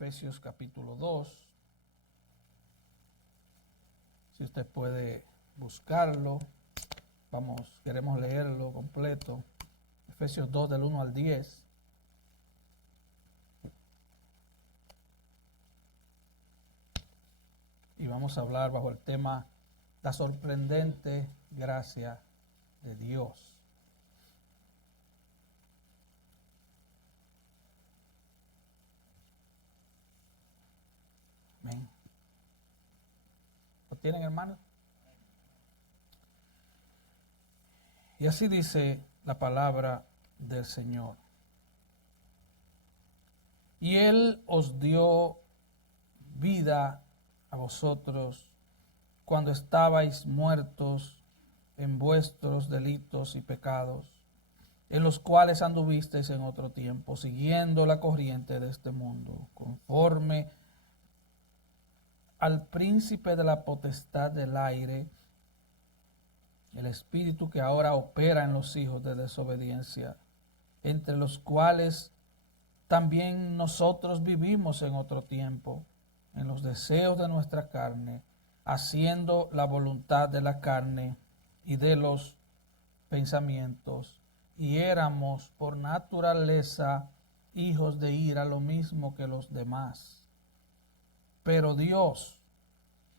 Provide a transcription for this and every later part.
Efesios capítulo 2. Si usted puede buscarlo, queremos leerlo completo. Efesios 2 del 1 al 10. Y vamos a hablar bajo el tema la sorprendente gracia de Dios. Amén. ¿Lo tienen, hermanos? Y así dice la palabra del Señor. Y Él os dio vida a vosotros cuando estabais muertos en vuestros delitos y pecados, en los cuales anduvisteis en otro tiempo, siguiendo la corriente de este mundo, conforme al príncipe de la potestad del aire, el espíritu que ahora opera en los hijos de desobediencia, entre los cuales también nosotros vivimos en otro tiempo, en los deseos de nuestra carne, haciendo la voluntad de la carne y de los pensamientos, y éramos por naturaleza hijos de ira, lo mismo que los demás. Pero Dios,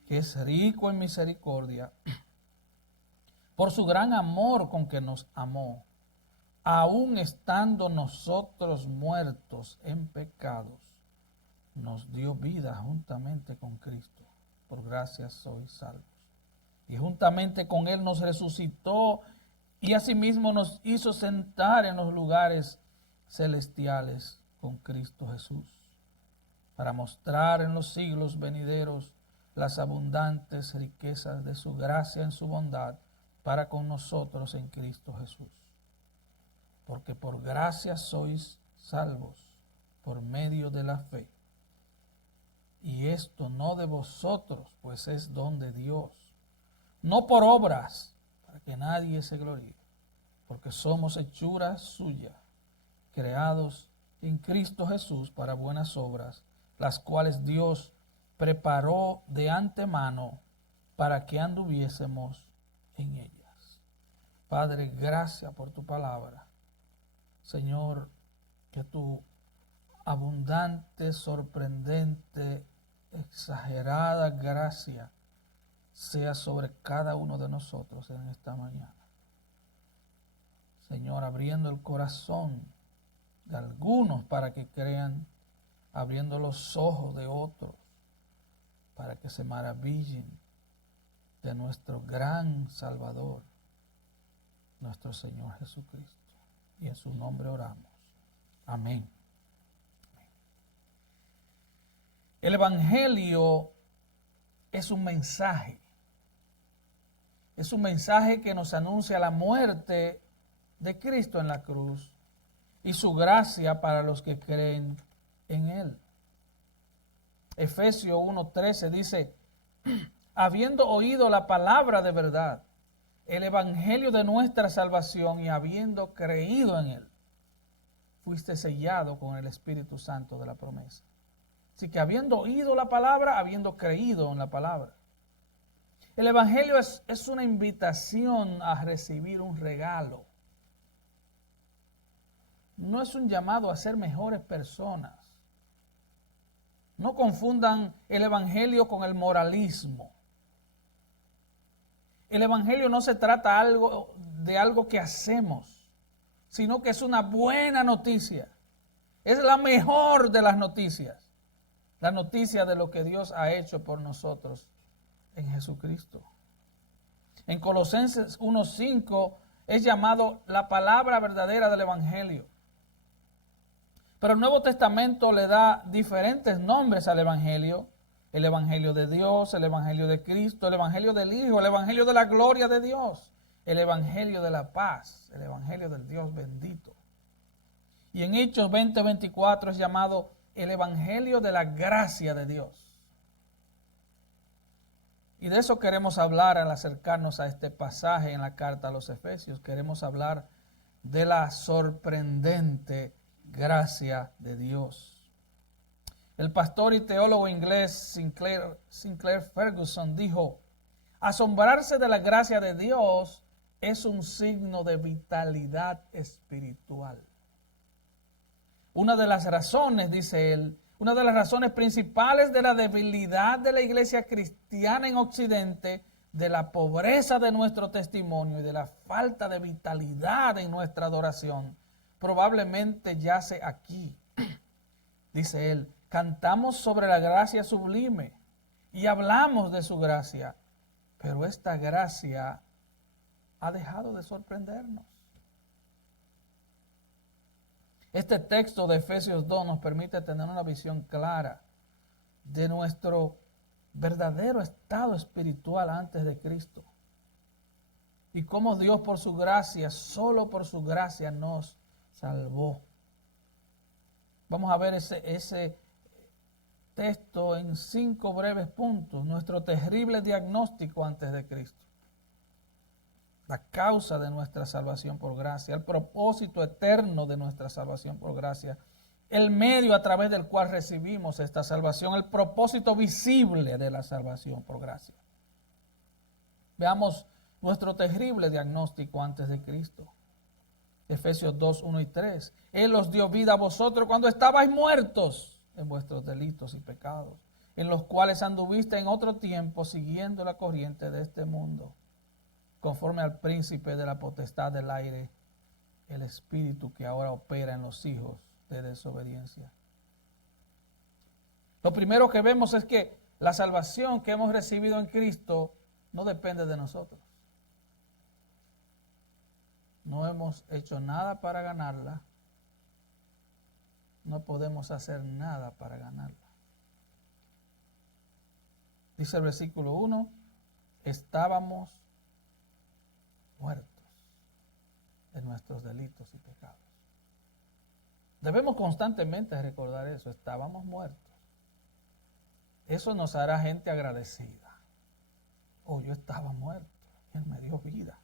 que es rico en misericordia, por su gran amor con que nos amó, aun estando nosotros muertos en pecados, nos dio vida juntamente con Cristo. Por gracia sois salvos. Y juntamente con Él nos resucitó y asimismo nos hizo sentar en los lugares celestiales con Cristo Jesús, para mostrar en los siglos venideros las abundantes riquezas de su gracia en su bondad para con nosotros en Cristo Jesús. Porque por gracia sois salvos por medio de la fe. Y esto no de vosotros, pues es don de Dios, no por obras, para que nadie se gloríe, porque somos hechuras suyas, creados en Cristo Jesús para buenas obras, las cuales Dios preparó de antemano para que anduviésemos en ellas. Padre, gracias por tu palabra. Señor, que tu abundante, sorprendente, exagerada gracia sea sobre cada uno de nosotros en esta mañana. Señor, abriendo el corazón de algunos para que crean, abriendo los ojos de otros para que se maravillen de nuestro gran Salvador, nuestro Señor Jesucristo. Y en su nombre oramos. Amén. El Evangelio es un mensaje. Es un mensaje que nos anuncia la muerte de Cristo en la cruz y su gracia para los que creen en Él. Efesios 1:13 dice, habiendo oído la palabra de verdad, el Evangelio de nuestra salvación y habiendo creído en Él, fuiste sellado con el Espíritu Santo de la promesa. Así que habiendo oído la palabra, habiendo creído en la palabra. El Evangelio es una invitación a recibir un regalo. No es un llamado a ser mejores personas. No confundan el Evangelio con el moralismo. El Evangelio no se trata de algo que hacemos, sino que es una buena noticia. Es la mejor de las noticias. La noticia de lo que Dios ha hecho por nosotros en Jesucristo. En Colosenses 1:5 es llamado la palabra verdadera del Evangelio. Pero el Nuevo Testamento le da diferentes nombres al Evangelio. El Evangelio de Dios, el Evangelio de Cristo, el Evangelio del Hijo, el Evangelio de la gloria de Dios, el Evangelio de la paz, el Evangelio del Dios bendito. Y en Hechos 20:24 es llamado el Evangelio de la gracia de Dios. Y de eso queremos hablar al acercarnos a este pasaje en la carta a los Efesios. Queremos hablar de la sorprendente gracia de Dios. El pastor y teólogo inglés Sinclair Ferguson dijo: asombrarse de la gracia de Dios es un signo de vitalidad espiritual. Una de las razones, dice él, una de las razones principales de la debilidad de la iglesia cristiana en Occidente, de la pobreza de nuestro testimonio y de la falta de vitalidad en nuestra adoración, probablemente yace aquí. Dice él: cantamos sobre la gracia sublime y hablamos de su gracia, pero esta gracia ha dejado de sorprendernos. Este texto de Efesios 2 nos permite tener una visión clara de nuestro verdadero estado espiritual antes de Cristo y cómo Dios por su gracia, solo por su gracia nos salvó. Vamos a ver ese texto en 5 breves puntos. Nuestro terrible diagnóstico antes de Cristo, la causa de nuestra salvación por gracia, el propósito eterno de nuestra salvación por gracia, el medio a través del cual recibimos esta salvación, el propósito visible de la salvación por gracia. Veamos nuestro terrible diagnóstico antes de Cristo. Efesios 2, 1 y 3. Él os dio vida a vosotros cuando estabais muertos en vuestros delitos y pecados, en los cuales anduviste en otro tiempo siguiendo la corriente de este mundo, conforme al príncipe de la potestad del aire, el espíritu que ahora opera en los hijos de desobediencia. Lo primero que vemos es que la salvación que hemos recibido en Cristo no depende de nosotros. No hemos hecho nada para ganarla. No podemos hacer nada para ganarla. Dice el versículo 1, estábamos muertos en nuestros delitos y pecados. Debemos constantemente recordar eso, estábamos muertos. Eso nos hará gente agradecida. Oh, yo estaba muerto, Él me dio vida.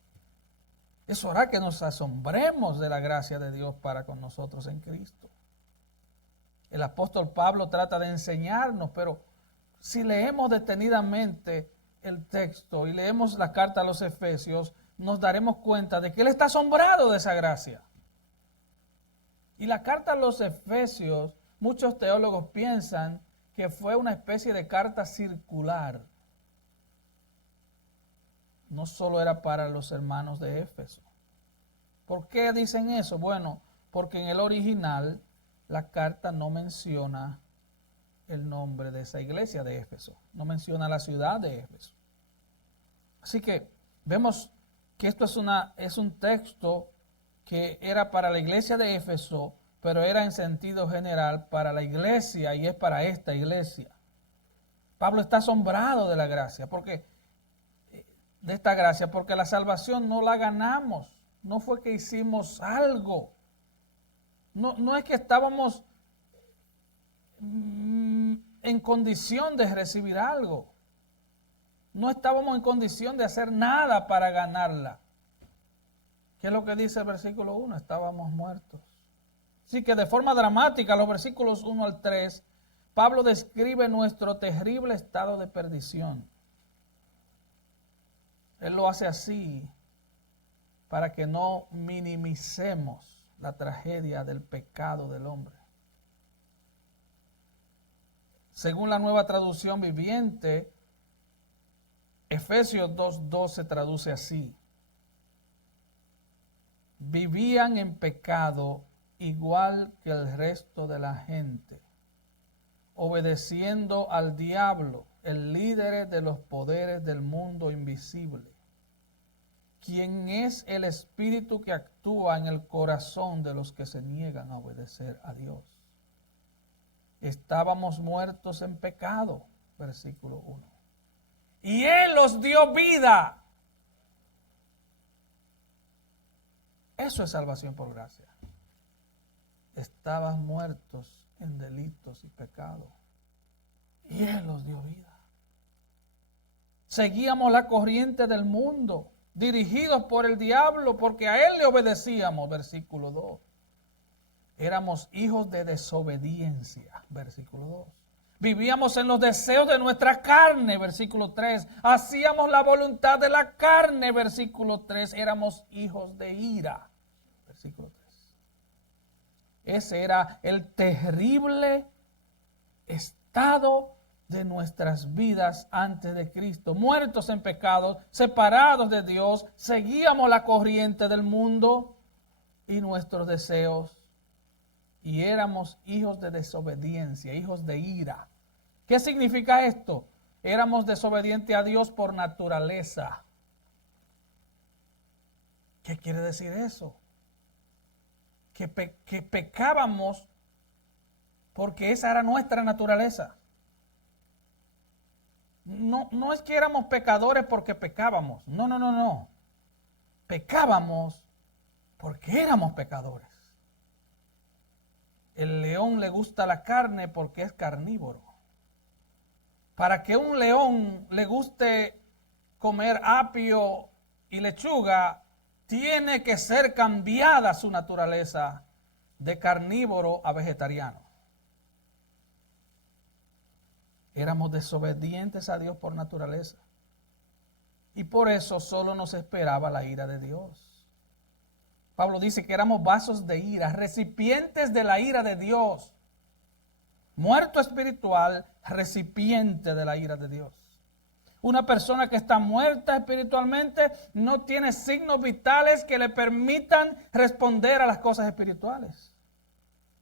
Eso hará que nos asombremos de la gracia de Dios para con nosotros en Cristo. El apóstol Pablo trata de enseñarnos, pero si leemos detenidamente el texto y leemos la carta a los Efesios, nos daremos cuenta de que él está asombrado de esa gracia. Y la carta a los Efesios, muchos teólogos piensan que fue una especie de carta circular. No solo era para los hermanos de Éfeso. ¿Por qué dicen eso? Bueno, porque en el original la carta no menciona el nombre de esa iglesia de Éfeso, no menciona la ciudad de Éfeso. Así que vemos que esto es un texto que era para la iglesia de Éfeso, pero era en sentido general para la iglesia y es para esta iglesia. Pablo está asombrado de la gracia, porque la salvación no la ganamos, no fue que hicimos algo, no es que estábamos en condición de recibir algo, no estábamos en condición de hacer nada para ganarla. ¿Qué es lo que dice el versículo 1? Estábamos muertos. Así que de forma dramática, los versículos 1 al 3, Pablo describe nuestro terrible estado de perdición. Él lo hace así para que no minimicemos la tragedia del pecado del hombre. Según la Nueva Traducción Viviente, Efesios 2:2 se traduce así: vivían en pecado igual que el resto de la gente, obedeciendo al diablo, el líder de los poderes del mundo invisible, quien es el espíritu que actúa en el corazón de los que se niegan a obedecer a Dios. Estábamos muertos en pecado, versículo 1. Y Él los dio vida. Eso es salvación por gracia. Estabas muertos en delitos y pecados, y Él los dio vida. Seguíamos la corriente del mundo, dirigidos por el diablo, porque a Él le obedecíamos, versículo 2. Éramos hijos de desobediencia, versículo 2. Vivíamos en los deseos de nuestra carne, versículo 3. Hacíamos la voluntad de la carne, versículo 3. Éramos hijos de ira, versículo 3. Ese era el terrible estado de nuestras vidas antes de Cristo. Muertos en pecados, separados de Dios, seguíamos la corriente del mundo y nuestros deseos. Y éramos hijos de desobediencia, hijos de ira. ¿Qué significa esto? Éramos desobedientes a Dios por naturaleza. ¿Qué quiere decir eso? Que pecábamos porque esa era nuestra naturaleza. No es que éramos pecadores porque pecábamos. No. Pecábamos porque éramos pecadores. El león le gusta la carne porque es carnívoro. Para que un león le guste comer apio y lechuga, tiene que ser cambiada su naturaleza de carnívoro a vegetariano. Éramos desobedientes a Dios por naturaleza. Y por eso solo nos esperaba la ira de Dios. Pablo dice que éramos vasos de ira, recipientes de la ira de Dios. Muerto espiritual, recipiente de la ira de Dios. Una persona que está muerta espiritualmente no tiene signos vitales que le permitan responder a las cosas espirituales.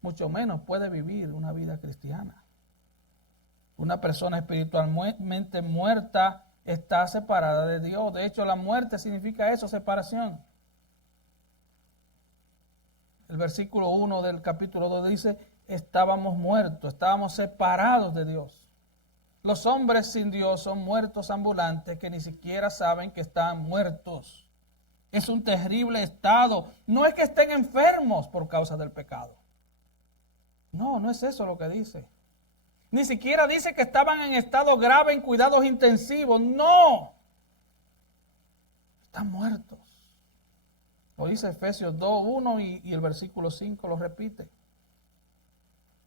Mucho menos puede vivir una vida cristiana. Una persona espiritualmente muerta está separada de Dios. De hecho, la muerte significa eso, separación. El versículo 1 del capítulo 2 dice, estábamos muertos, estábamos separados de Dios. Los hombres sin Dios son muertos ambulantes que ni siquiera saben que están muertos. Es un terrible estado. No es que estén enfermos por causa del pecado. No es eso lo que dice. Ni siquiera dice que estaban en estado grave en cuidados intensivos. No. Están muertos. Lo dice Efesios 2:1 y el versículo 5 lo repite.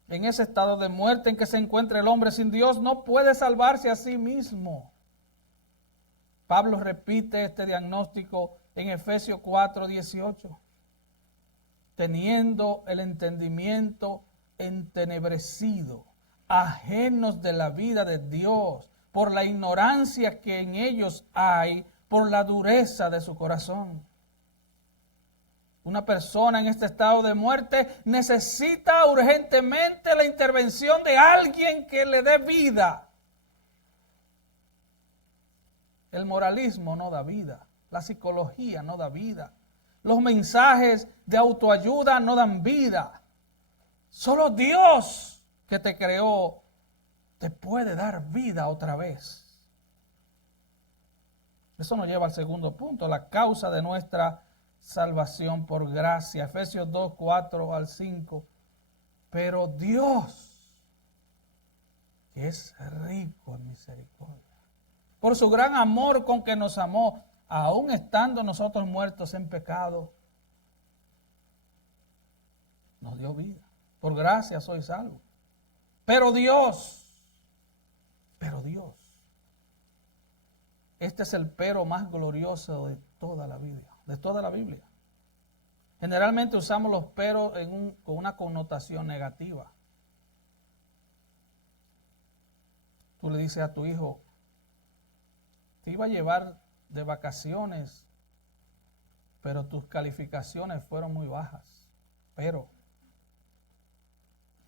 En ese estado de muerte en que se encuentra el hombre sin Dios, no puede salvarse a sí mismo. Pablo repite este diagnóstico en Efesios 4:18. Teniendo el entendimiento entenebrecido, ajenos de la vida de Dios, por la ignorancia que en ellos hay, por la dureza de su corazón. Una persona en este estado de muerte necesita urgentemente la intervención de alguien que le dé vida. El moralismo no da vida, la psicología no da vida, los mensajes de autoayuda no dan vida. Solo Dios que te creó te puede dar vida otra vez. Eso nos lleva al segundo punto, la causa de nuestra salvación por gracia. Efesios 2:4-5. Pero Dios, que es rico en misericordia, por su gran amor con que nos amó, aun estando nosotros muertos en pecado, nos dio vida. Por gracia soy salvo. Pero Dios, este es el pero más glorioso de toda la Biblia. Generalmente usamos los peros con una connotación negativa. Tú le dices a tu hijo, te iba a llevar de vacaciones, pero tus calificaciones fueron muy bajas. Pero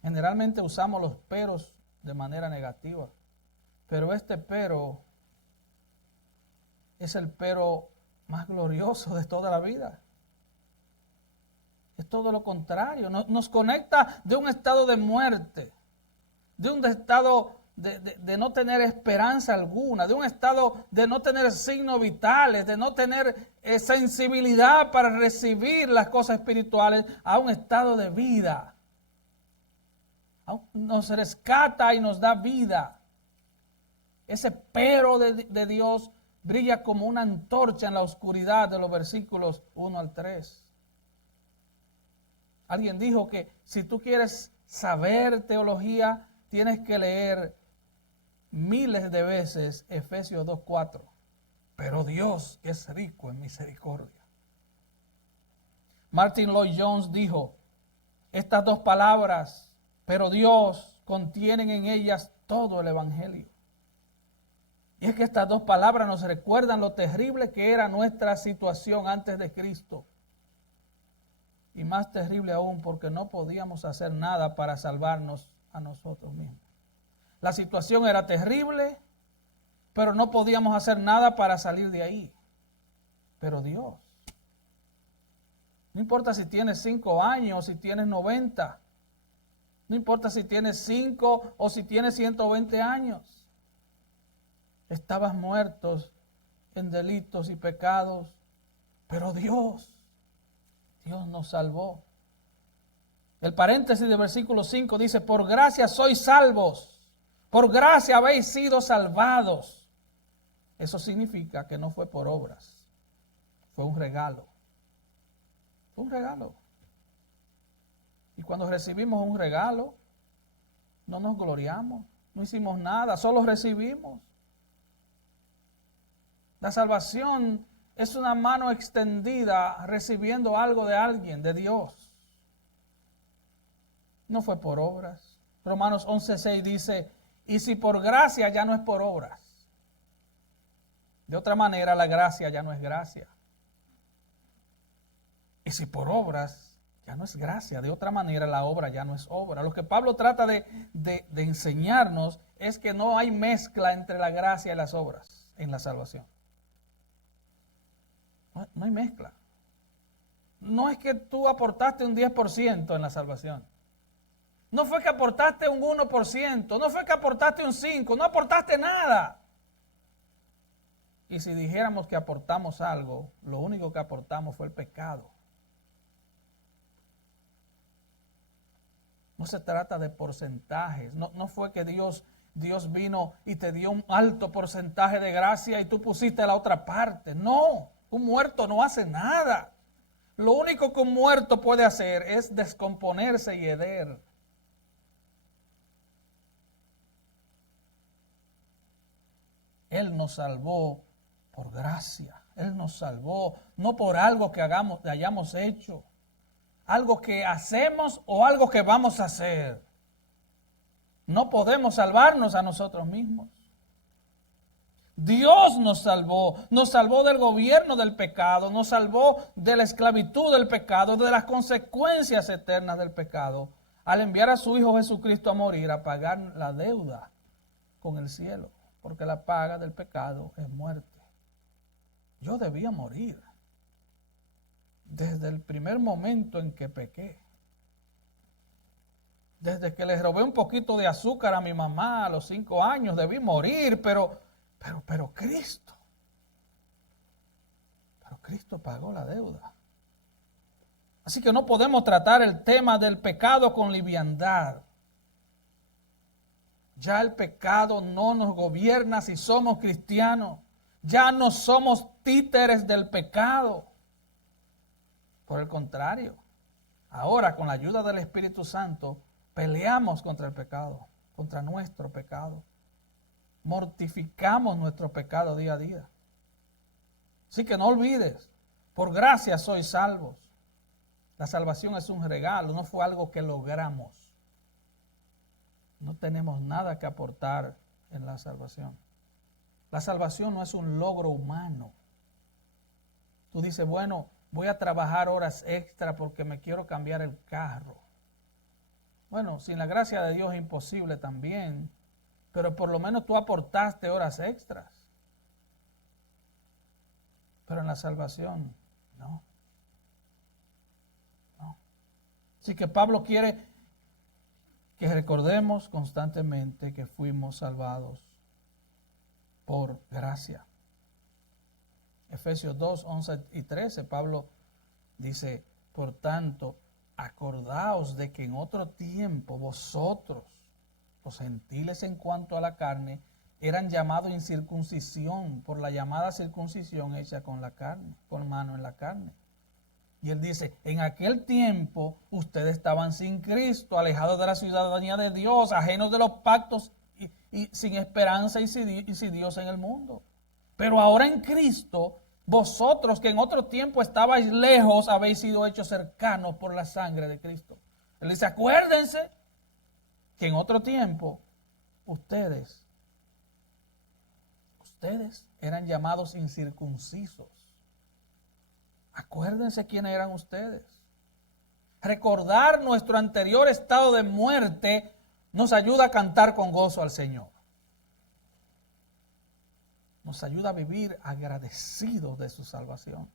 generalmente usamos los peros de manera negativa. Pero este pero es el pero más glorioso de toda la vida. Es todo lo contrario. Nos conecta de un estado de muerte, de un estado de no tener esperanza alguna, de un estado de no tener signos vitales, de no tener sensibilidad para recibir las cosas espirituales, a un estado de vida. Nos rescata y nos da vida. Ese pero de Dios brilla como una antorcha en la oscuridad de los versículos 1-3. Alguien dijo que si tú quieres saber teología, tienes que leer miles de veces Efesios 2:4. Pero Dios es rico en misericordia. Martin Lloyd Jones dijo, estas dos palabras, pero Dios, contienen en ellas todo el Evangelio. Y es que estas dos palabras nos recuerdan lo terrible que era nuestra situación antes de Cristo. Y más terrible aún porque no podíamos hacer nada para salvarnos a nosotros mismos. La situación era terrible, pero no podíamos hacer nada para salir de ahí. Pero Dios, no importa si tienes 5 años, si tienes 90, no importa si tienes 5 o si tienes 120 años. Estabas muertos en delitos y pecados, pero Dios nos salvó. El paréntesis del versículo 5 dice, por gracia sois salvos, por gracia habéis sido salvados. Eso significa que no fue por obras, fue un regalo. Fue un regalo. Y cuando recibimos un regalo, no nos gloriamos, no hicimos nada, solo recibimos. La salvación es una mano extendida recibiendo algo de alguien, de Dios. No fue por obras. Romanos 11:6 dice, y si por gracia ya no es por obras. De otra manera la gracia ya no es gracia. Y si por obras ya no es gracia, de otra manera la obra ya no es obra. Lo que Pablo trata de enseñarnos es que no hay mezcla entre la gracia y las obras en la salvación. No hay mezcla. No es que tú aportaste un 10% en la salvación. No fue que aportaste un 1%, no fue que aportaste un 5%, no aportaste nada. Y si dijéramos que aportamos algo, lo único que aportamos fue el pecado. No se trata de porcentajes. No fue que Dios vino y te dio un alto porcentaje de gracia y tú pusiste la otra parte. No, un muerto no hace nada. Lo único que un muerto puede hacer es descomponerse y heder. Él nos salvó por gracia. Él nos salvó no por algo que hayamos hecho. Algo que hacemos o algo que vamos a hacer. No podemos salvarnos a nosotros mismos. Dios nos salvó del gobierno del pecado, nos salvó de la esclavitud del pecado, de las consecuencias eternas del pecado, al enviar a su Hijo Jesucristo a morir, a pagar la deuda con el cielo, porque la paga del pecado es muerte. Yo debía morir. Desde el primer momento en que pequé, desde que le robé un poquito de azúcar a mi mamá a los 5 años, debí morir, pero Cristo pagó la deuda. Así que no podemos tratar el tema del pecado con liviandad. Ya el pecado no nos gobierna si somos cristianos. Ya no somos títeres del pecado. Por el contrario, ahora con la ayuda del Espíritu Santo peleamos contra el pecado, contra nuestro pecado. Mortificamos nuestro pecado día a día. Así que no olvides, por gracia sois salvos. La salvación es un regalo, no fue algo que logramos. No tenemos nada que aportar en la salvación. La salvación no es un logro humano. Tú dices, bueno, voy a trabajar horas extra porque me quiero cambiar el carro. Bueno, sin la gracia de Dios es imposible también, pero por lo menos tú aportaste horas extras. Pero en la salvación, no. Así que Pablo quiere que recordemos constantemente que fuimos salvados por gracia. Efesios 2, 11 y 13, Pablo dice, por tanto, acordaos de que en otro tiempo vosotros, los gentiles en cuanto a la carne, eran llamados incircuncisión por la llamada circuncisión hecha con la carne, con mano en la carne. Y él dice, en aquel tiempo ustedes estaban sin Cristo, alejados de la ciudadanía de Dios, ajenos de los pactos y sin esperanza y sin Dios en el mundo. Pero ahora en Cristo, vosotros que en otro tiempo estabais lejos, habéis sido hechos cercanos por la sangre de Cristo. Él dice, acuérdense que en otro tiempo ustedes eran llamados incircuncisos. Acuérdense quiénes eran ustedes. Recordar nuestro anterior estado de muerte nos ayuda a cantar con gozo al Señor. Nos ayuda a vivir agradecidos de su salvación.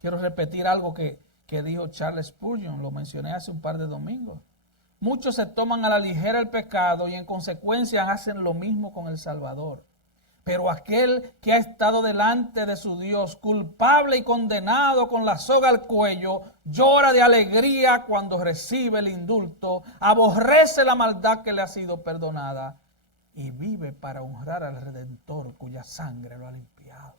Quiero repetir algo que dijo Charles Spurgeon, lo mencioné hace un par de domingos. Muchos se toman a la ligera el pecado y en consecuencia hacen lo mismo con el Salvador. Pero aquel que ha estado delante de su Dios, culpable y condenado con la soga al cuello, llora de alegría cuando recibe el indulto, aborrece la maldad que le ha sido perdonada y vive para honrar al Redentor cuya sangre lo ha limpiado.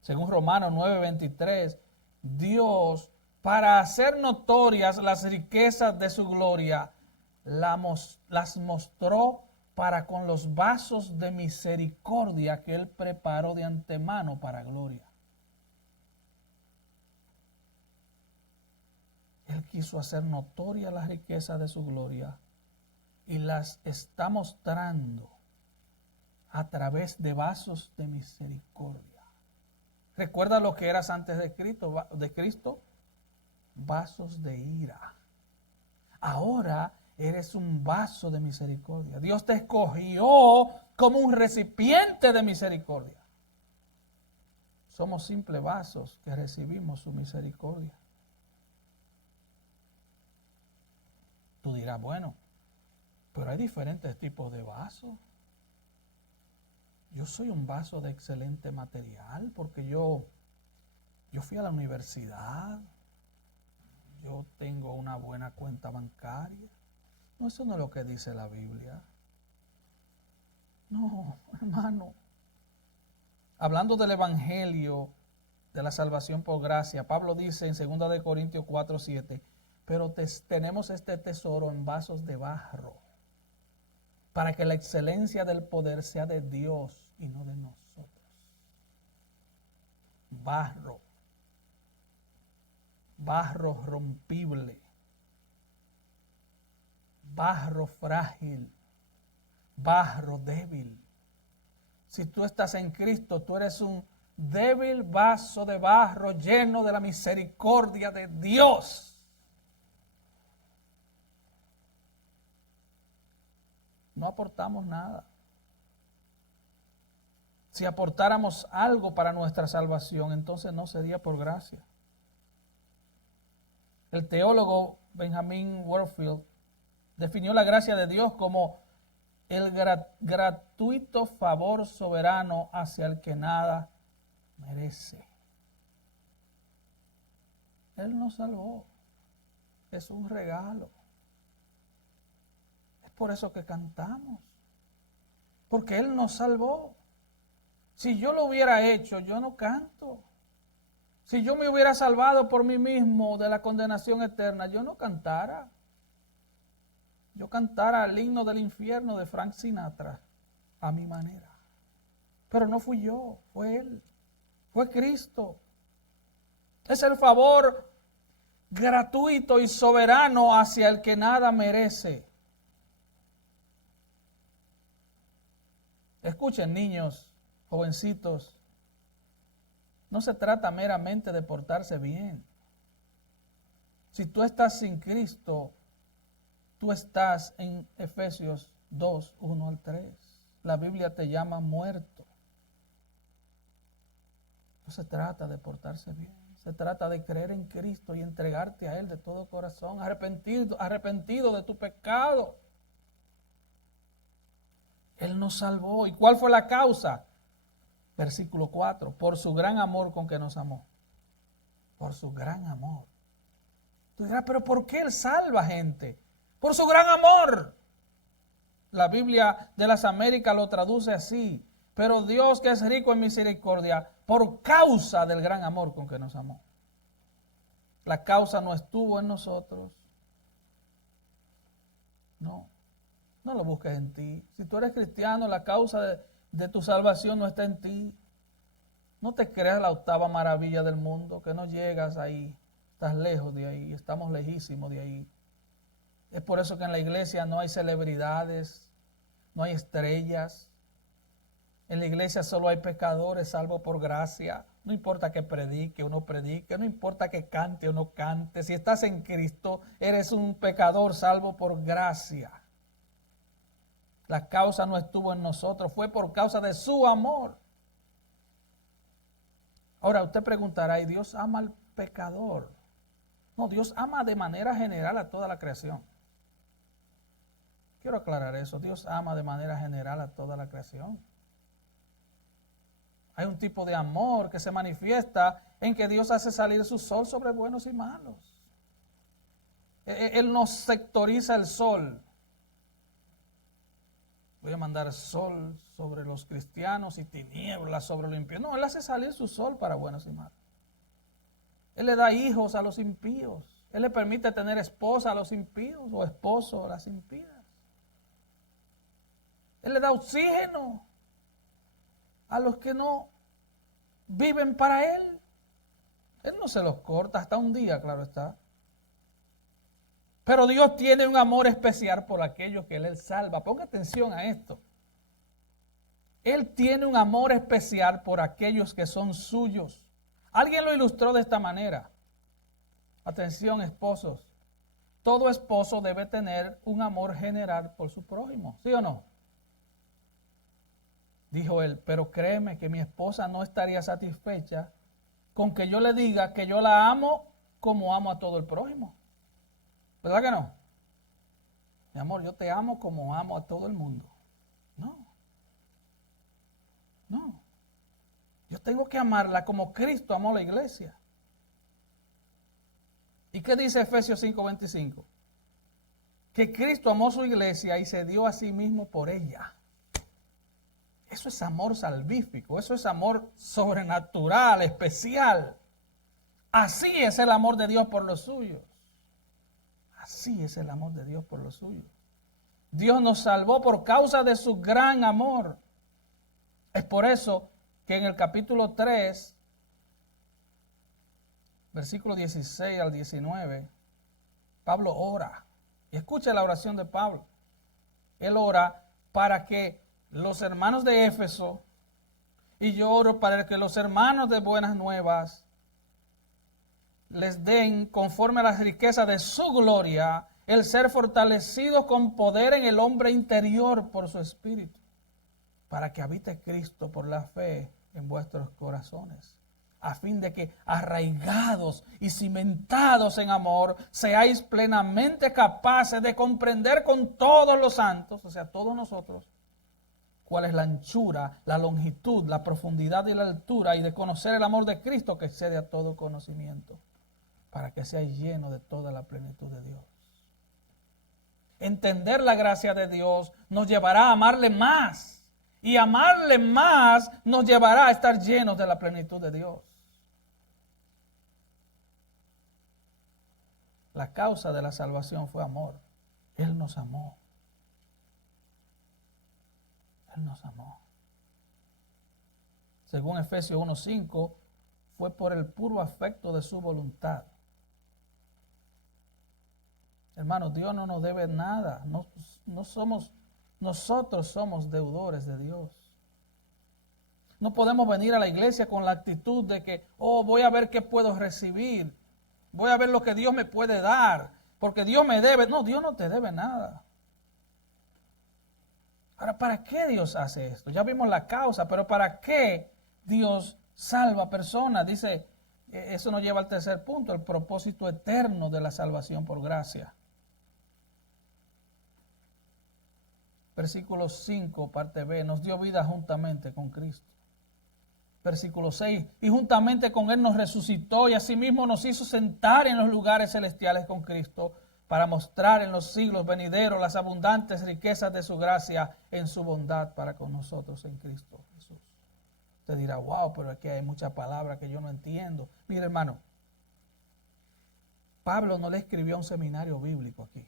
Según Romanos 9:23, Dios, para hacer notorias las riquezas de su gloria, las mostró para con los vasos de misericordia que Él preparó de antemano para gloria. Él quiso hacer notoria las riquezas de su gloria y las está mostrando a través de vasos de misericordia. ¿Recuerda lo que eras antes de Cristo? Vasos de ira. Ahora eres un vaso de misericordia. Dios te escogió como un recipiente de misericordia. Somos simples vasos que recibimos su misericordia. Tú dirás, bueno, pero hay diferentes tipos de vasos. Yo soy un vaso de excelente material porque yo fui a la universidad. Yo tengo una buena cuenta bancaria. No, eso no es lo que dice la Biblia. No, hermano. Hablando del evangelio de la salvación por gracia, Pablo dice en 2 de Corintios 4:7, pero tenemos este tesoro en vasos de barro, para que la excelencia del poder sea de Dios y no de nosotros. Barro rompible, barro frágil, barro débil. Si tú estás en Cristo, tú eres un débil vaso de barro lleno de la misericordia de Dios. No aportamos nada. Si aportáramos algo para nuestra salvación, entonces no sería por gracia. El teólogo Benjamin Warfield definió la gracia de Dios como el gratuito favor soberano hacia el que nada merece. Él nos salvó. Es un regalo. Es por eso que cantamos. Porque Él nos salvó. Si yo lo hubiera hecho, yo no canto. Si yo me hubiera salvado por mí mismo de la condenación eterna, yo no cantara. Yo cantara el himno del infierno de Frank Sinatra a mi manera. Pero no fui yo, fue Él. Fue Cristo. Es el favor gratuito y soberano hacia el que nada merece. Escuchen, niños, jovencitos. No se trata meramente de portarse bien. Si tú estás sin Cristo, tú estás en Efesios 2, 1 al 3. La Biblia te llama muerto. No se trata de portarse bien. Se trata de creer en Cristo y entregarte a Él de todo corazón, arrepentido de tu pecado. Él nos salvó. ¿Y cuál fue la causa? Versículo 4, por su gran amor con que nos amó. Por su gran amor. Tú dirás, pero ¿por qué Él salva gente? Por su gran amor. La Biblia de las Américas lo traduce así. Pero Dios, que es rico en misericordia, por causa del gran amor con que nos amó. La causa no estuvo en nosotros. No, no lo busques en ti. Si tú eres cristiano, la causa de tu salvación no está en ti. No te creas la octava maravilla del mundo, que no llegas ahí. Estás lejos de ahí, estamos lejísimos de ahí. Es por eso que en la iglesia no hay celebridades, no hay estrellas. En la iglesia solo hay pecadores salvos por gracia. No importa que predique o no predique, no importa que cante o no cante. Si estás en Cristo, eres un pecador salvo por gracia. La causa no estuvo en nosotros, fue por causa de su amor. Ahora usted preguntará, ¿y Dios ama al pecador? No, Dios ama de manera general a toda la creación. Quiero aclarar eso, Dios ama de manera general a toda la creación. Hay un tipo de amor que se manifiesta en que Dios hace salir su sol sobre buenos y malos. Él no sectoriza el sol. Voy a mandar sol sobre los cristianos y tinieblas sobre los impíos. No, Él hace salir su sol para buenos y malos. Él le da hijos a los impíos. Él le permite tener esposa a los impíos o esposo a las impías. Él le da oxígeno a los que no viven para Él. Él no se los corta hasta un día, claro está. Pero Dios tiene un amor especial por aquellos que Él salva. Ponga atención a esto. Él tiene un amor especial por aquellos que son suyos. Alguien lo ilustró de esta manera. Atención, esposos. Todo esposo debe tener un amor general por su prójimo. ¿Sí o no? Dijo él, pero créeme que mi esposa no estaría satisfecha con que yo le diga que yo la amo como amo a todo el prójimo. ¿Verdad que no? Mi amor, yo te amo como amo a todo el mundo. No. No. Yo tengo que amarla como Cristo amó a la iglesia. ¿Y qué dice Efesios 5:25? Que Cristo amó su iglesia y se dio a sí mismo por ella. Eso es amor salvífico, eso es amor sobrenatural, especial. Así es el amor de Dios por los suyos. Así es el amor de Dios por los suyos. Dios nos salvó por causa de su gran amor. Es por eso que en el capítulo 3, versículo 16 al 19, Pablo ora. Y escucha la oración de Pablo. Él ora para que los hermanos de Éfeso, y yo oro para que los hermanos de Buenas Nuevas les den, conforme a las riquezas de su gloria, el ser fortalecidos con poder en el hombre interior por su espíritu, para que habite Cristo por la fe en vuestros corazones, a fin de que, arraigados y cimentados en amor, seáis plenamente capaces de comprender con todos los santos, o sea, todos nosotros, cuál es la anchura, la longitud, la profundidad y la altura, y de conocer el amor de Cristo que excede a todo conocimiento, para que seáis llenos de toda la plenitud de Dios. Entender la gracia de Dios nos llevará a amarle más, y amarle más nos llevará a estar llenos de la plenitud de Dios. La causa de la salvación fue amor. Él nos amó. Él nos amó. Según Efesios 1:5, fue por el puro afecto de su voluntad. Hermanos, Dios no nos debe nada. Nosotros somos deudores de Dios. No podemos venir a la iglesia con la actitud de que, voy a ver qué puedo recibir. Voy a ver lo que Dios me puede dar, porque Dios me debe. No, Dios no te debe nada. Ahora, ¿para qué Dios hace esto? Ya vimos la causa, pero ¿para qué Dios salva personas? Dice, eso nos lleva al tercer punto, el propósito eterno de la salvación por gracia. Versículo 5, parte B, nos dio vida juntamente con Cristo. Versículo 6, y juntamente con Él nos resucitó y asimismo nos hizo sentar en los lugares celestiales con Cristo para mostrar en los siglos venideros las abundantes riquezas de su gracia en su bondad para con nosotros en Cristo Jesús. Usted dirá, wow, pero aquí hay muchas palabras que yo no entiendo. Mire, hermano, Pablo no le escribió un seminario bíblico aquí.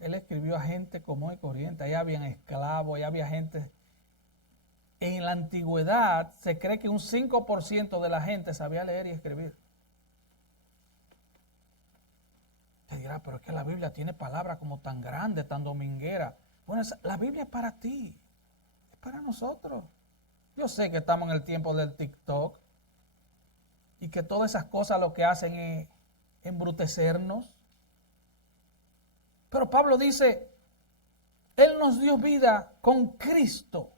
Él escribió a gente común y corriente. Ahí habían esclavos, ahí había gente. En la antigüedad se cree que un 5% de la gente sabía leer y escribir. Te dirá, pero es que la Biblia tiene palabras como tan grandes, tan domingueras. Bueno, la Biblia es para ti, es para nosotros. Yo sé que estamos en el tiempo del TikTok y que todas esas cosas lo que hacen es embrutecernos. Pero Pablo dice, Él nos dio vida con Cristo.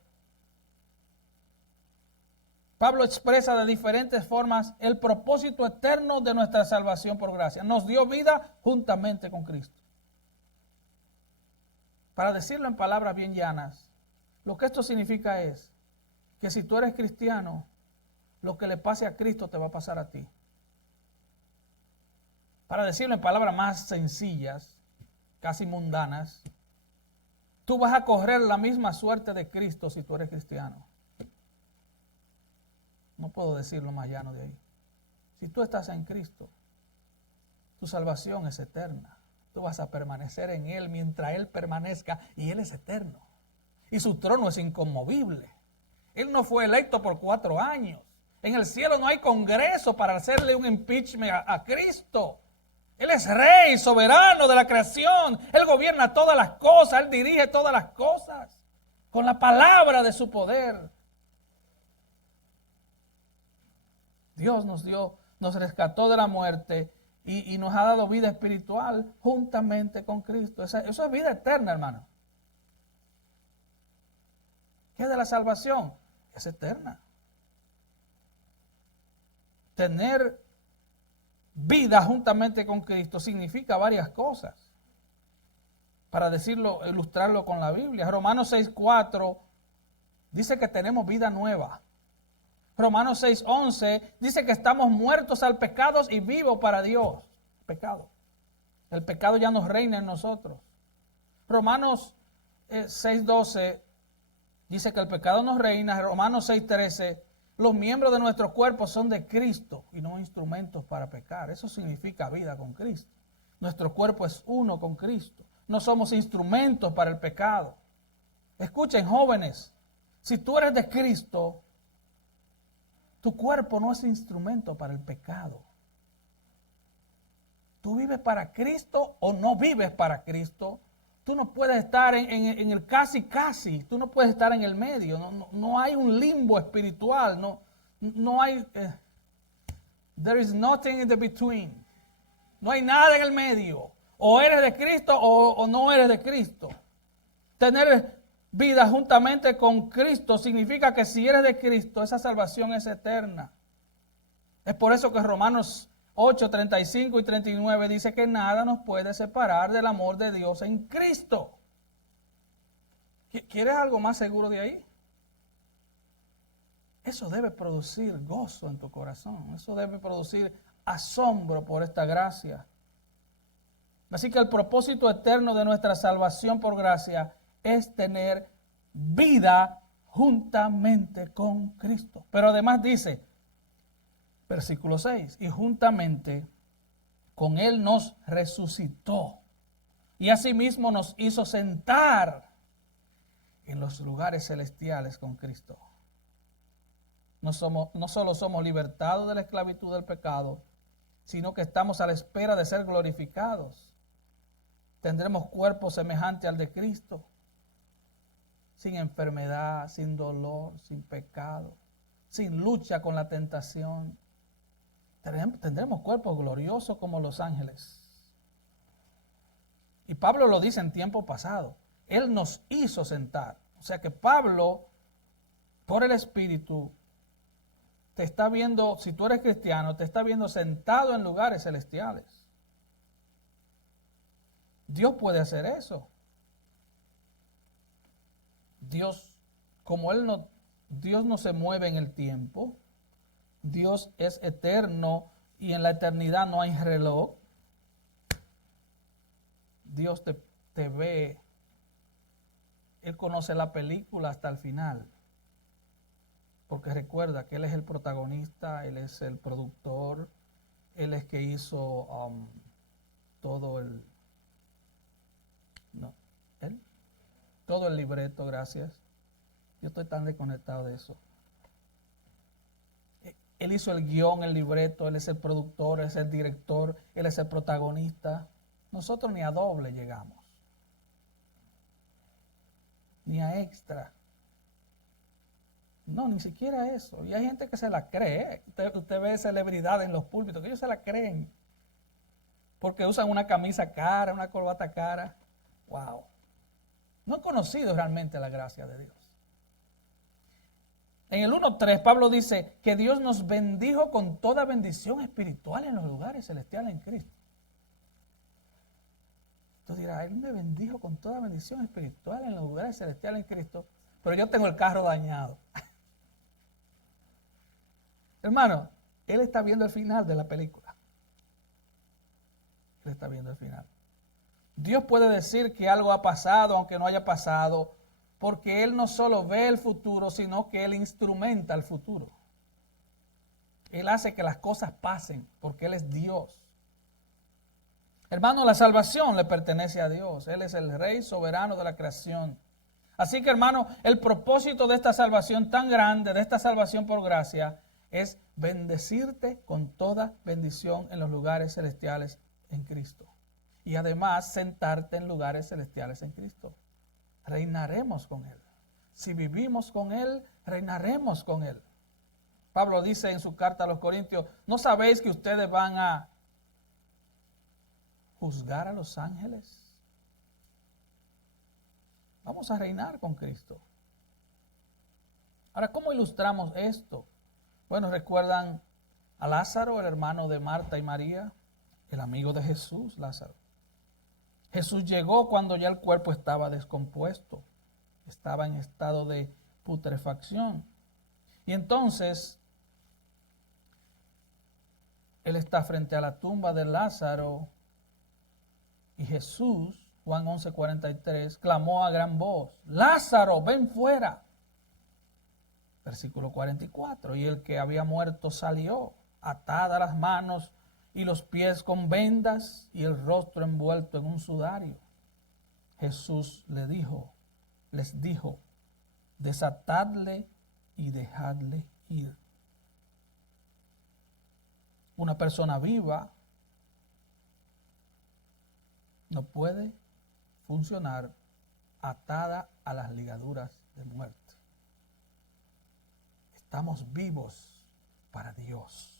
Pablo expresa de diferentes formas el propósito eterno de nuestra salvación por gracia. Nos dio vida juntamente con Cristo. Para decirlo en palabras bien llanas, lo que esto significa es que si tú eres cristiano, lo que le pase a Cristo te va a pasar a ti. Para decirlo en palabras más sencillas, casi mundanas, tú vas a correr la misma suerte de Cristo si tú eres cristiano. No puedo decirlo más llano de ahí. Si tú estás en Cristo, tu salvación es eterna. Tú vas a permanecer en Él mientras Él permanezca y Él es eterno. Y su trono es inconmovible. Él no fue electo por 4 años. En el cielo no hay congreso para hacerle un impeachment a Cristo. Él es rey, soberano de la creación. Él gobierna todas las cosas. Él dirige todas las cosas con la palabra de su poder. Dios nos rescató de la muerte y nos ha dado vida espiritual juntamente con Cristo. Eso es vida eterna, hermano. ¿Qué es de la salvación? Es eterna. Tener vida juntamente con Cristo significa varias cosas. Para decirlo, ilustrarlo con la Biblia. Romanos 6:4 dice que tenemos vida nueva. Romanos 6:11 dice que estamos muertos al pecado y vivos para Dios. Pecado. El pecado ya nos reina en nosotros. Romanos 6:12 dice que el pecado nos reina. Romanos 6:13, los miembros de nuestro cuerpo son de Cristo y no instrumentos para pecar. Eso significa vida con Cristo. Nuestro cuerpo es uno con Cristo. No somos instrumentos para el pecado. Escuchen, jóvenes, si tú eres de Cristo, tu cuerpo no es instrumento para el pecado. Tú vives para Cristo o no vives para Cristo. Tú no puedes estar en el casi. Tú no puedes estar en el medio. No hay un limbo espiritual. No hay. There is nothing in the between. No hay nada en el medio. O eres de Cristo o no eres de Cristo. Tener vida juntamente con Cristo significa que si eres de Cristo, esa salvación es eterna. Es por eso que Romanos 8, 35 y 39 dice que nada nos puede separar del amor de Dios en Cristo. ¿Quieres algo más seguro de ahí? Eso debe producir gozo en tu corazón. Eso debe producir asombro por esta gracia. Así que el propósito eterno de nuestra salvación por gracia es tener vida juntamente con Cristo. Pero además dice, versículo 6, y juntamente con Él nos resucitó y asimismo nos hizo sentar en los lugares celestiales con Cristo. No solo somos libertados de la esclavitud del pecado, sino que estamos a la espera de ser glorificados. Tendremos cuerpo semejante al de Cristo, sin enfermedad, sin dolor, sin pecado, sin lucha con la tentación. Tendremos cuerpos gloriosos como los ángeles. Y Pablo lo dice en tiempo pasado. Él nos hizo sentar. O sea que Pablo, por el Espíritu, te está viendo, si tú eres cristiano, te está viendo sentado en lugares celestiales. Dios puede hacer eso. Dios, como Dios no se mueve en el tiempo, Dios es eterno y en la eternidad no hay reloj. Dios te ve, Él conoce la película hasta el final, porque recuerda que Él es el protagonista, Él es el productor, Él es que hizo todo todo el libreto, gracias. Yo estoy tan desconectado de eso. Él hizo el guión, el libreto, Él es el productor, Él es el director, Él es el protagonista. Nosotros ni a doble llegamos, ni a extra. No, ni siquiera eso. Y hay gente que se la cree. Usted ve celebridades en los púlpitos que ellos se la creen. Porque usan una camisa cara, una corbata cara. Wow. No han conocido realmente la gracia de Dios. En el 1:3 Pablo dice que Dios nos bendijo con toda bendición espiritual en los lugares celestiales en Cristo. Entonces dirá, Él me bendijo con toda bendición espiritual en los lugares celestiales en Cristo, pero yo tengo el carro dañado. Hermano, Él está viendo el final de la película. Él está viendo el final. Dios puede decir que algo ha pasado aunque no haya pasado, porque Él no solo ve el futuro, sino que Él instrumenta el futuro. Él hace que las cosas pasen, porque Él es Dios. Hermano, la salvación le pertenece a Dios. Él es el Rey soberano de la creación. Así que, hermano, el propósito de esta salvación tan grande, de esta salvación por gracia, es bendecirte con toda bendición en los lugares celestiales en Cristo. Y además, sentarte en lugares celestiales en Cristo. Reinaremos con Él. Si vivimos con Él, reinaremos con Él. Pablo dice en su carta a los Corintios, ¿no sabéis que ustedes van a juzgar a los ángeles? Vamos a reinar con Cristo. Ahora, ¿cómo ilustramos esto? Bueno, ¿recuerdan a Lázaro, el hermano de Marta y María? El amigo de Jesús, Lázaro. Jesús llegó cuando ya el cuerpo estaba descompuesto, estaba en estado de putrefacción. Y entonces, Él está frente a la tumba de Lázaro y Jesús, Juan 11:43, clamó a gran voz, Lázaro, ven fuera. Versículo 44, y el que había muerto salió, atada las manos y los pies con vendas y el rostro envuelto en un sudario. Jesús les dijo, desatadle y dejadle ir. Una persona viva no puede funcionar atada a las ligaduras de muerte. Estamos vivos para Dios.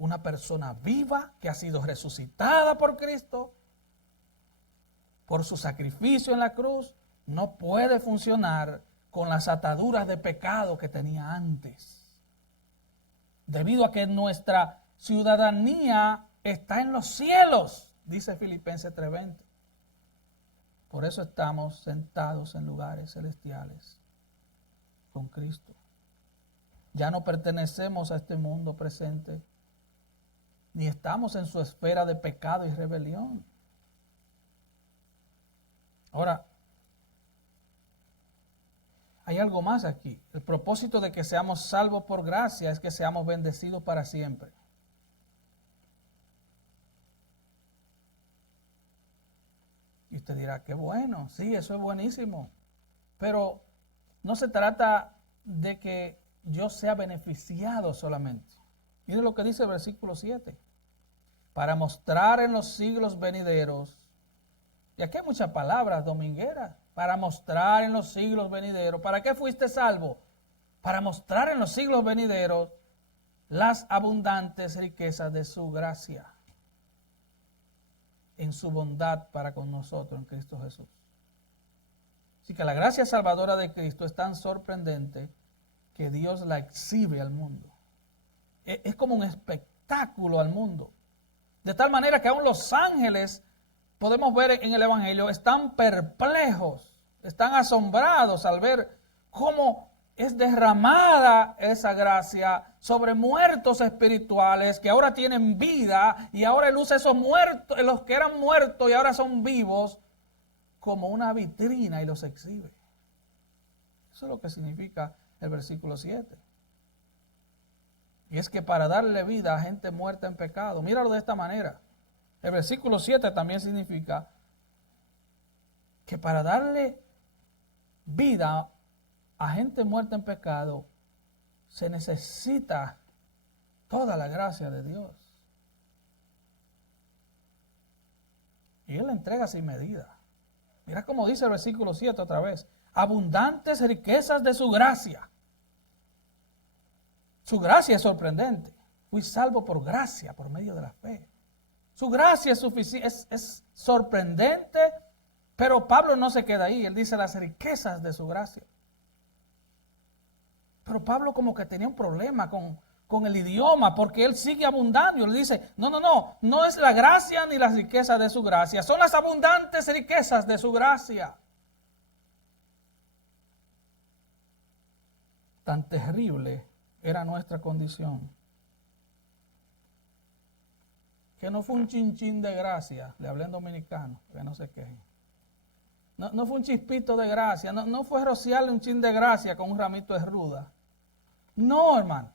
Una persona viva que ha sido resucitada por Cristo, por su sacrificio en la cruz, no puede funcionar con las ataduras de pecado que tenía antes. Debido a que nuestra ciudadanía está en los cielos, dice Filipenses 3:20. Por eso estamos sentados en lugares celestiales con Cristo. Ya no pertenecemos a este mundo presente, ni estamos en su esfera de pecado y rebelión. Ahora, hay algo más aquí. El propósito de que seamos salvos por gracia es que seamos bendecidos para siempre. Y usted dirá, qué bueno, sí, eso es buenísimo. Pero no se trata de que yo sea beneficiado solamente. Mire lo que dice el versículo 7. Para mostrar en los siglos venideros, y aquí hay muchas palabras domingueras, para mostrar en los siglos venideros. ¿Para qué fuiste salvo? Para mostrar en los siglos venideros las abundantes riquezas de su gracia, en su bondad para con nosotros en Cristo Jesús. Así que la gracia salvadora de Cristo es tan sorprendente que Dios la exhibe al mundo. Es como un espectáculo al mundo. De tal manera que aún los ángeles, podemos ver en el Evangelio, están perplejos, están asombrados al ver cómo es derramada esa gracia sobre muertos espirituales que ahora tienen vida, y ahora Él usa esos muertos, los que eran muertos y ahora son vivos, como una vitrina y los exhibe. Eso es lo que significa el versículo 7. Y es que para darle vida a gente muerta en pecado, míralo de esta manera. El versículo 7 también significa que para darle vida a gente muerta en pecado, se necesita toda la gracia de Dios. Y Él la entrega sin medida. Mira cómo dice el versículo 7 otra vez. Abundantes riquezas de su gracia. Su gracia es sorprendente. Fui salvo por gracia, por medio de la fe. Su gracia es suficiente, es sorprendente, pero Pablo no se queda ahí. Él dice las riquezas de su gracia. Pero Pablo como que tenía un problema con el idioma, porque él sigue abundando. Y él dice, no es la gracia ni las riquezas de su gracia, son las abundantes riquezas de su gracia. Tan terrible era nuestra condición, que no fue un chinchín de gracia, le hablé en dominicano, que no se quejen. No fue un chispito de gracia, no fue rociarle un chin de gracia con un ramito de ruda. No, hermano.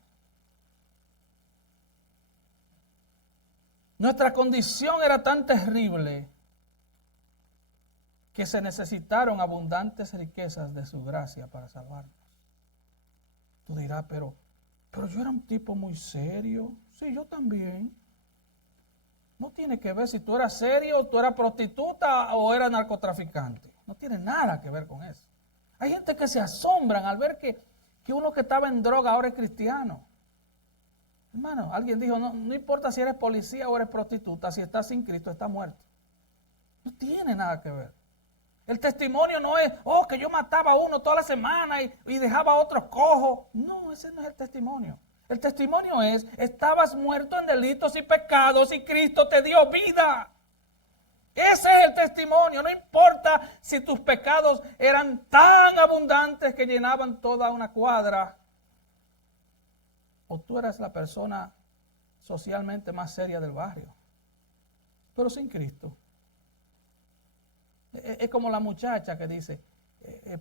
Nuestra condición era tan terrible que se necesitaron abundantes riquezas de su gracia para salvarnos. Tú dirás, pero yo era un tipo muy serio. Sí, yo también. No tiene que ver si tú eras serio, tú eras prostituta o eras narcotraficante. No tiene nada que ver con eso. Hay gente que se asombran al ver que uno que estaba en droga ahora es cristiano. Hermano, alguien dijo, no importa si eres policía o eres prostituta, si estás sin Cristo, estás muerto. No tiene nada que ver. El testimonio no es, que yo mataba a uno toda la semana y dejaba a otros cojos. No, ese no es el testimonio. El testimonio es, estabas muerto en delitos y pecados y Cristo te dio vida. Ese es el testimonio. No importa si tus pecados eran tan abundantes que llenaban toda una cuadra, o tú eras la persona socialmente más seria del barrio, pero sin Cristo. Es como la muchacha que dice,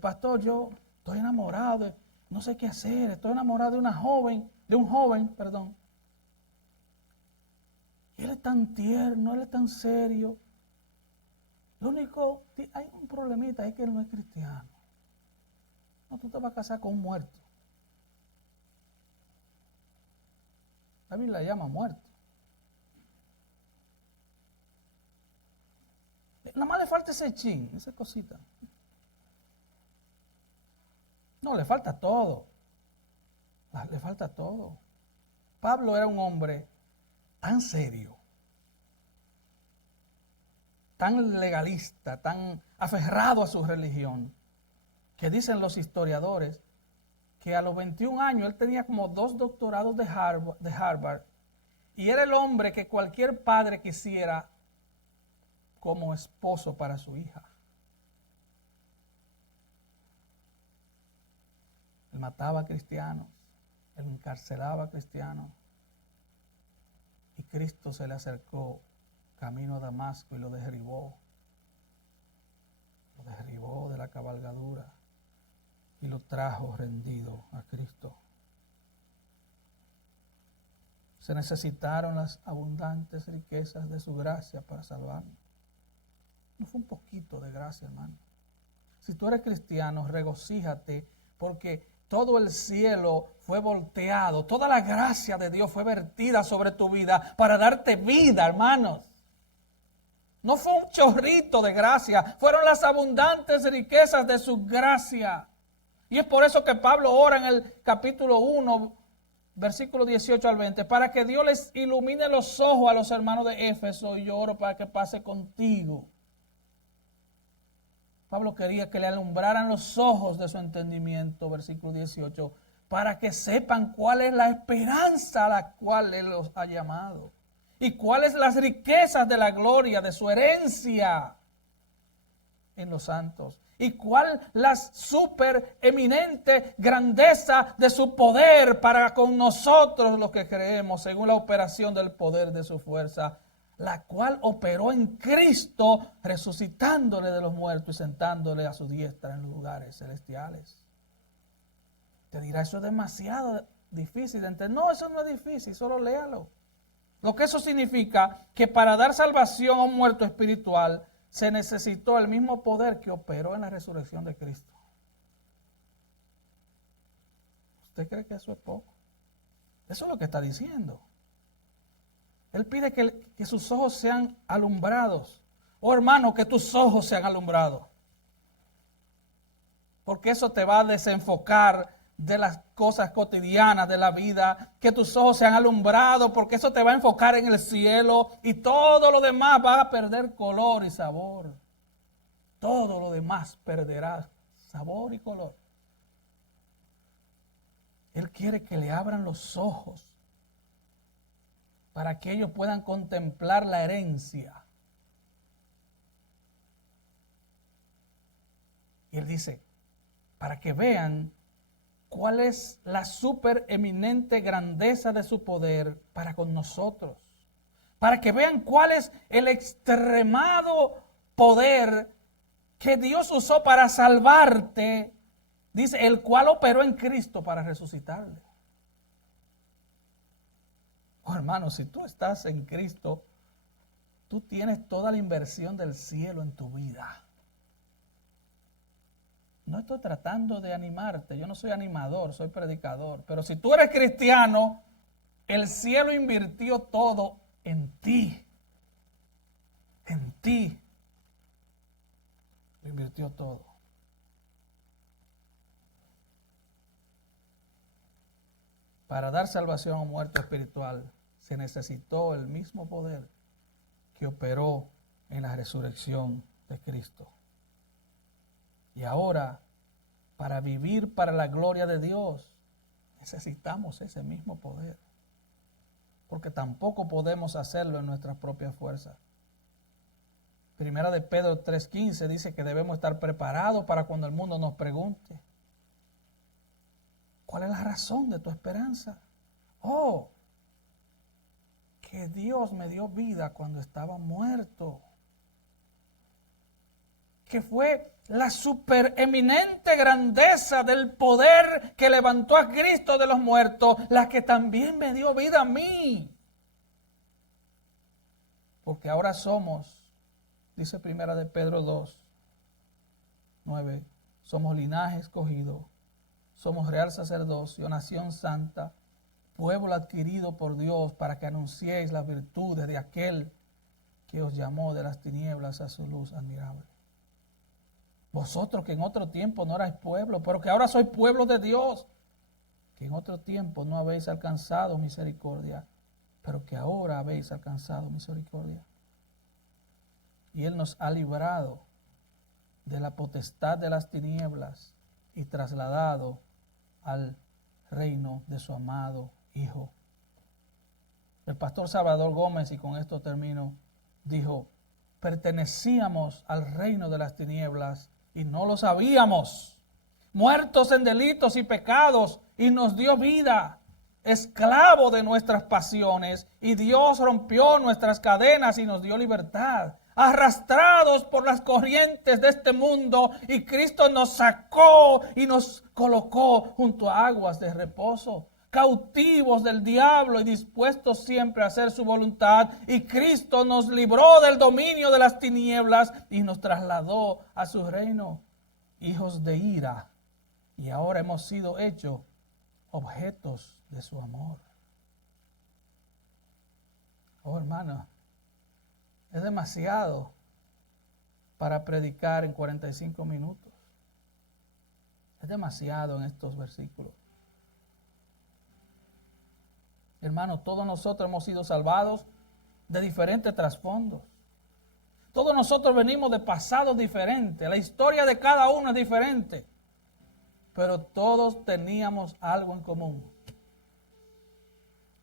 pastor, yo estoy enamorado, no sé qué hacer, estoy enamorado de un joven, y él es tan tierno, él es tan serio. Lo único, hay un problemita, es que él no es cristiano. No, tú te vas a casar con un muerto. La Biblia le llama muerto. Nada más le falta ese chin, esa cosita. No, le falta todo. Le falta todo. Pablo era un hombre tan serio, tan legalista, tan aferrado a su religión, que dicen los historiadores que a los 21 años él tenía como 2 doctorados de Harvard y era el hombre que cualquier padre quisiera como esposo para su hija. Él mataba a cristianos, él encarcelaba a cristianos y Cristo se le acercó camino a Damasco y lo derribó de la cabalgadura y lo trajo rendido a Cristo. Se necesitaron las abundantes riquezas de su gracia para salvarnos. No fue un poquito de gracia, hermano. Si tú eres cristiano, regocíjate porque todo el cielo fue volteado, toda la gracia de Dios fue vertida sobre tu vida para darte vida, hermanos. No fue un chorrito de gracia, fueron las abundantes riquezas de su gracia. Y es por eso que Pablo ora en el capítulo 1, versículo 18 al 20, para que Dios les ilumine los ojos a los hermanos de Éfeso, y yo oro para que pase contigo. Pablo quería que le alumbraran los ojos de su entendimiento, versículo 18, para que sepan cuál es la esperanza a la cual Él los ha llamado y cuáles las riquezas de la gloria de su herencia en los santos y cuál la supereminente grandeza de su poder para con nosotros los que creemos según la operación del poder de su fuerza, la cual operó en Cristo, resucitándole de los muertos y sentándole a su diestra en los lugares celestiales. Te dirá, eso es demasiado difícil de entender. No, eso no es difícil, solo léalo. Lo que eso significa que para dar salvación a un muerto espiritual se necesitó el mismo poder que operó en la resurrección de Cristo. ¿Usted cree que eso es poco? Eso es lo que está diciendo. Él pide que sus ojos sean alumbrados. Oh hermano, que tus ojos sean alumbrados. Porque eso te va a desenfocar de las cosas cotidianas de la vida. Que tus ojos sean alumbrados, porque eso te va a enfocar en el cielo. Y todo lo demás va a perder color y sabor. Todo lo demás perderá sabor y color. Él quiere que le abran los ojos para que ellos puedan contemplar la herencia. Y él dice, para que vean cuál es la supereminente grandeza de su poder para con nosotros. Para que vean cuál es el extremado poder que Dios usó para salvarte. Dice, el cual operó en Cristo para resucitarle. Oh, hermano, si tú estás en Cristo, tú tienes toda la inversión del cielo en tu vida. No estoy tratando de animarte, yo no soy animador, soy predicador. Pero si tú eres cristiano, el cielo invirtió todo en ti. En ti. Lo invirtió todo. Para dar salvación a un muerto espiritual se necesitó el mismo poder que operó en la resurrección de Cristo. Y ahora, para vivir para la gloria de Dios, necesitamos ese mismo poder. Porque tampoco podemos hacerlo en nuestras propias fuerzas. Primera de Pedro 3:15 dice que debemos estar preparados para cuando el mundo nos pregunte, ¿cuál es la razón de tu esperanza? Oh, que Dios me dio vida cuando estaba muerto. Que fue la supereminente grandeza del poder que levantó a Cristo de los muertos, la que también me dio vida a mí. Porque ahora somos, dice Primera de Pedro 2:9, somos linaje escogido, somos real sacerdocio, nación santa, pueblo adquirido por Dios para que anunciéis las virtudes de aquel que os llamó de las tinieblas a su luz admirable. Vosotros que en otro tiempo no erais pueblo, pero que ahora sois pueblo de Dios, que en otro tiempo no habéis alcanzado misericordia, pero que ahora habéis alcanzado misericordia. Y Él nos ha librado de la potestad de las tinieblas y trasladado al reino de su amado Hijo. El pastor Salvador Gómez, y con esto termino, dijo, pertenecíamos al reino de las tinieblas y no lo sabíamos, muertos en delitos y pecados, y nos dio vida, esclavo de nuestras pasiones, y Dios rompió nuestras cadenas y nos dio libertad. Arrastrados por las corrientes de este mundo, y Cristo nos sacó y nos colocó junto a aguas de reposo. Cautivos del diablo y dispuestos siempre a hacer su voluntad, y Cristo nos libró del dominio de las tinieblas y nos trasladó a su reino, hijos de ira, y ahora hemos sido hechos objetos de su amor. Oh, hermano, es demasiado para predicar en 45 minutos. Es demasiado en estos versículos. Hermano, todos nosotros hemos sido salvados de diferentes trasfondos. Todos nosotros venimos de pasados diferentes. La historia de cada uno es diferente. Pero todos teníamos algo en común.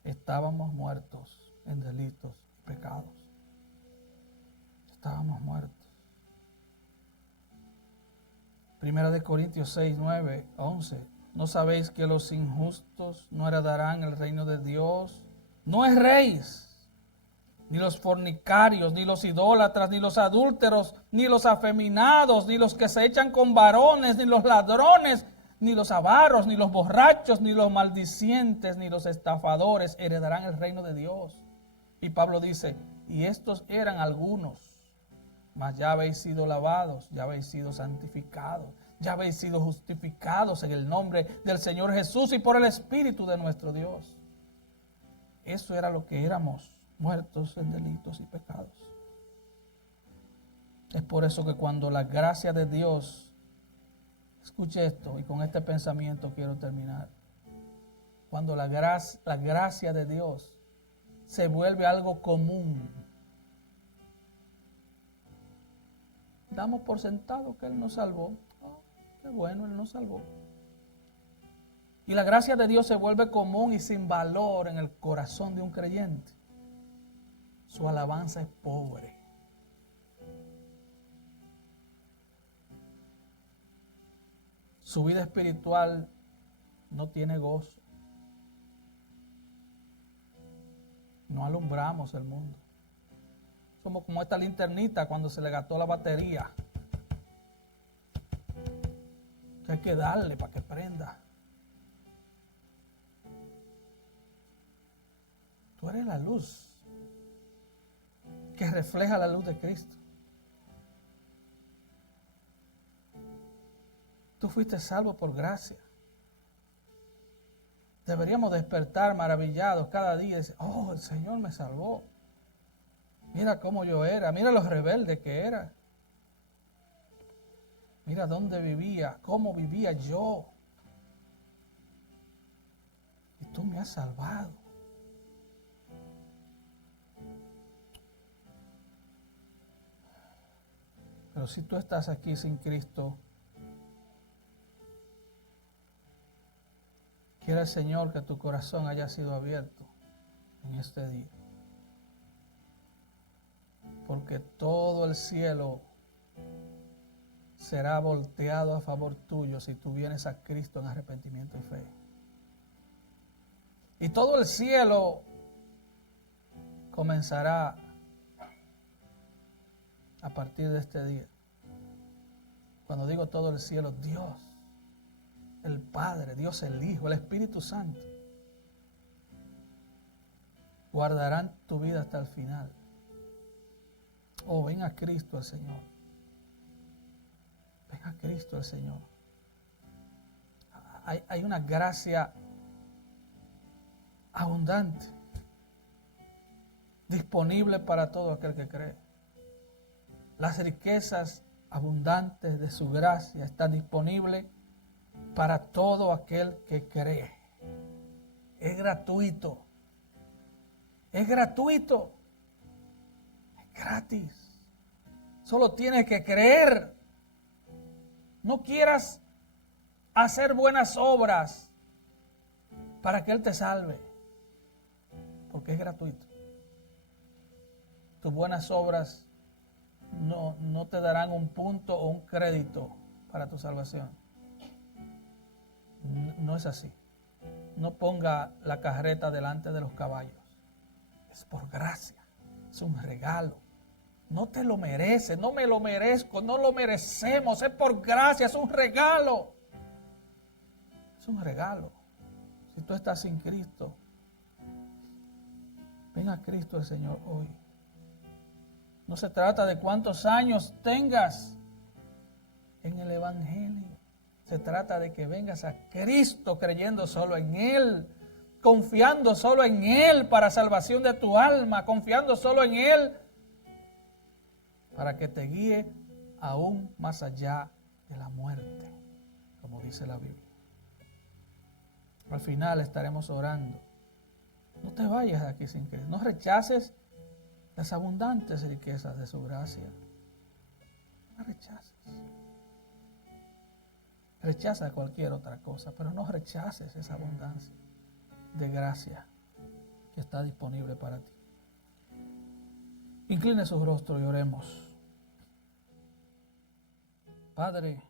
Estábamos muertos en delitos y pecados. Estábamos muertos. Primera de Corintios 6:9-11. ¿No sabéis que los injustos no heredarán el reino de Dios? No erréis, ni los fornicarios, ni los idólatras, ni los adúlteros, ni los afeminados, ni los que se echan con varones, ni los ladrones, ni los avaros, ni los borrachos, ni los maldicientes, ni los estafadores heredarán el reino de Dios. Y Pablo dice, y estos eran algunos, mas ya habéis sido lavados, ya habéis sido santificados, Ya habéis sido justificados en el nombre del Señor Jesús y por el Espíritu de nuestro Dios. Eso era lo que éramos, muertos en delitos y pecados. Es por eso que cuando la gracia de Dios, escuche esto y con este pensamiento quiero terminar. Cuando la gracia de Dios se vuelve algo común, damos por sentado que Él nos salvó. Oh, qué bueno, Él nos salvó. Y la gracia de Dios se vuelve común y sin valor en el corazón de un creyente. Su alabanza es pobre. Su vida espiritual no tiene gozo. No alumbramos el mundo. Somos como esta linternita cuando se le gastó la batería. Que hay que darle para que prenda. Tú eres la luz que refleja la luz de Cristo. Tú fuiste salvo por gracia. Deberíamos despertar maravillados cada día y decir, oh, el Señor me salvó. Mira cómo yo era, mira lo rebelde que era. Mira dónde vivía, cómo vivía yo. Y tú me has salvado. Pero si tú estás aquí sin Cristo, quiera el Señor que tu corazón haya sido abierto en este día. Porque todo el cielo será volteado a favor tuyo si tú vienes a Cristo en arrepentimiento y fe. Y todo el cielo comenzará a partir de este día. Cuando digo todo el cielo, Dios, el Padre, Dios el Hijo, el Espíritu Santo, guardarán tu vida hasta el final. Oh, ven a Cristo el Señor. Ven a Cristo el Señor. Hay una gracia abundante, disponible para todo aquel que cree. Las riquezas abundantes de su gracia están disponibles para todo aquel que cree. Es gratuito. Es gratuito. Es gratis. Solo tienes que creer. No quieras hacer buenas obras para que Él te salve. Porque es gratuito. Tus buenas obras no te darán un punto o un crédito para tu salvación. No es así. No ponga la carreta delante de los caballos. Es por gracia. Es un regalo. No te lo mereces, no me lo merezco, no lo merecemos. Es por gracia, es un regalo. Es un regalo. Si tú estás sin Cristo, ven a Cristo el Señor hoy. No se trata de cuántos años tengas en el Evangelio. Se trata de que vengas a Cristo creyendo solo en Él, confiando solo en Él para salvación de tu alma, confiando solo en Él para que te guíe aún más allá de la muerte, como dice la Biblia. Al final estaremos orando. No te vayas de aquí sin Cristo. No rechaces las abundantes riquezas de su gracia. No las rechaces. Rechaza cualquier otra cosa, pero no rechaces esa abundancia de gracia que está disponible para ti. Incline su rostro y oremos. Padre,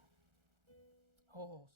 oh